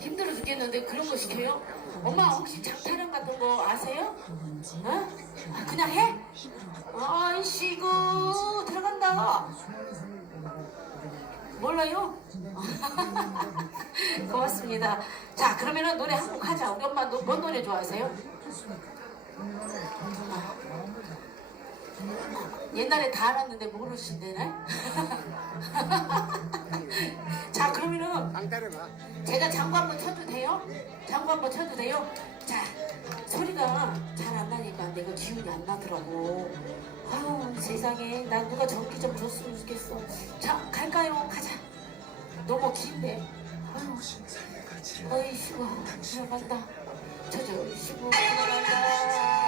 힘들어 죽겠는데 그런 거 시켜요? 엄마 혹시 장타령 같은 거 아세요? 어? 아, 그냥 해? 아이씨구 들어간다 몰라요? 고맙습니다 자 그러면은 노래 한 곡 하자 우리 엄마 노, 뭔 노래 좋아하세요? 아, 옛날에 다 알았는데 모르시대네 쳐도 돼요? 자, 소리가 잘 안 나니까 내가 기운이 안 나더라고. 아유, 세상에. 나 누가 전기 좀 줬으면 좋겠어. 자, 갈까요? 가자. 너무 긴데. 아유, 어이씨고, 들어간다. 저저, 쉬고, 들어간다.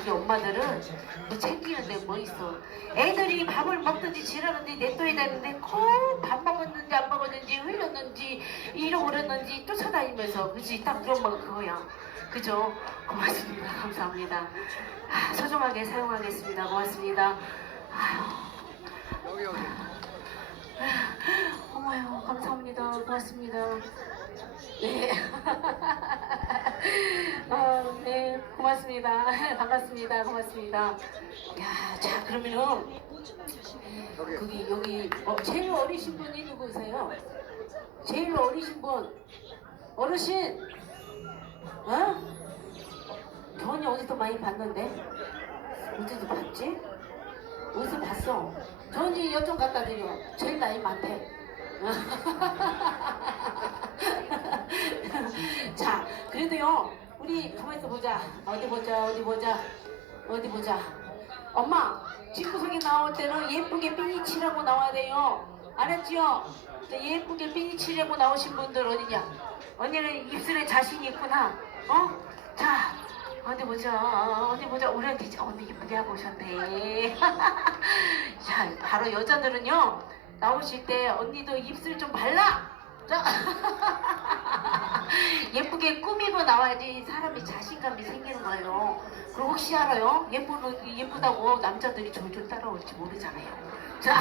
우리 엄마들은 뭐 챙기는 데 뭐 있어. 애들이 밥을 먹든지 지라는데 냅둬야 되는데 콜밥 먹었는지 안 먹었는지 흘렸는지 잃어버렸는지 쫓아다니면서 그지 딱 우리 엄마가 그거야. 그죠? 고맙습니다. 감사합니다. 아, 소중하게 사용하겠습니다. 고맙습니다. 아휴. 여기 여기. 어머요, 감사합니다. 고맙습니다. 네. 어, 네, 고맙습니다. 반갑습니다. 고맙습니다. 야, 자, 그러면은, 여기. 거기, 여기, 어, 제일 어리신 분이 누구세요? 제일 어리신 분. 어르신! 어? 전이 어디서 많이 봤는데? 어디서 봤지? 어디서 봤어? 전이 여쭤 갖다 드려. 제일 나이 많대. 자, 그래도요, 우리 가만있어 보자. 어디 보자, 어디 보자, 어디 보자. 엄마, 집구석에 나올 때는 예쁘게 삐니 치라고 나와야 돼요. 알았지요? 자, 예쁘게 삐니 치라고 나오신 분들 어디냐? 언니는 입술에 자신이 있구나. 어? 자, 어디 보자, 어디 보자. 우리한테 언니 예쁘게 하고 오셨네. 자, 바로 여자들은요, 나오실 때 언니도 입술 좀 발라! 자, 예쁘게 꾸미고 나와야지 사람이 자신감이 생기는 거예요. 그리고 혹시 알아요? 예쁘, 예쁘다고 남자들이 졸졸 따라올지 모르잖아요. 자,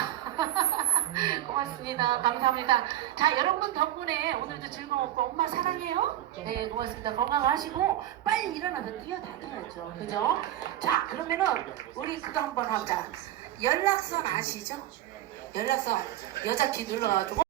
고맙습니다. 감사합니다. 자, 여러분 덕분에 오늘도 즐거웠고 엄마 사랑해요. 네, 고맙습니다. 건강하시고 빨리 일어나서 뛰어다녀야죠. 그죠? 자, 그러면은 우리 그거 한번 하자. 연락선 아시죠? 연락선 여자 키 눌러가지고